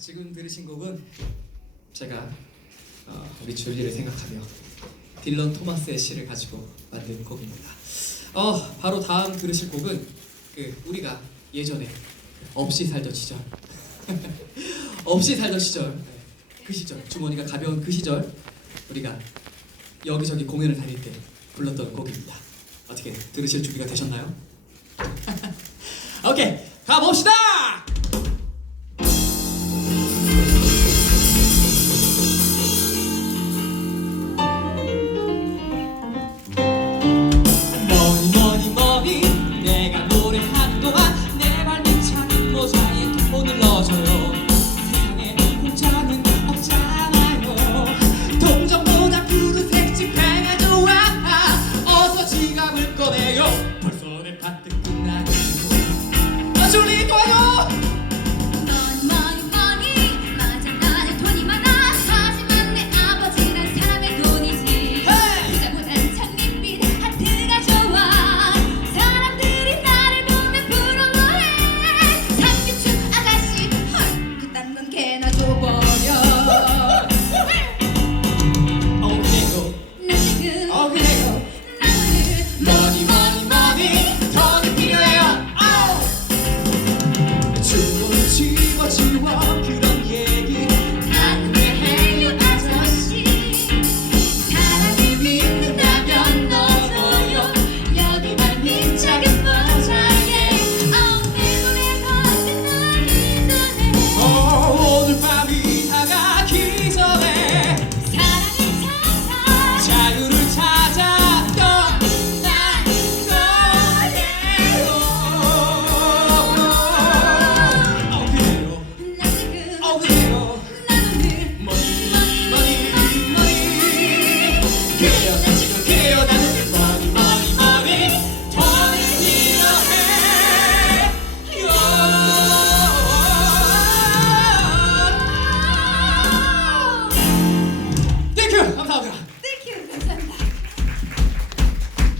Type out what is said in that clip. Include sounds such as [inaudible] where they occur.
지금 들으신 곡은 제가 어, 우리 줄리를 생각하며 딜런 토마스의 시를 가지고 만든 곡입니다. 어, 바로 다음 들으실 곡은 그 우리가 예전에 없이 살던 시절, [laughs] 없이 살던 시절, 네, 그 시절 주머니가 가벼운 그 시절 우리가 여기저기 공연을 다닐 때 불렀던 곡입니다. 어떻게 들으실 준비가 되셨나요? [laughs] 오케이 가봅시다. 这里短 땡큐 감사합니다.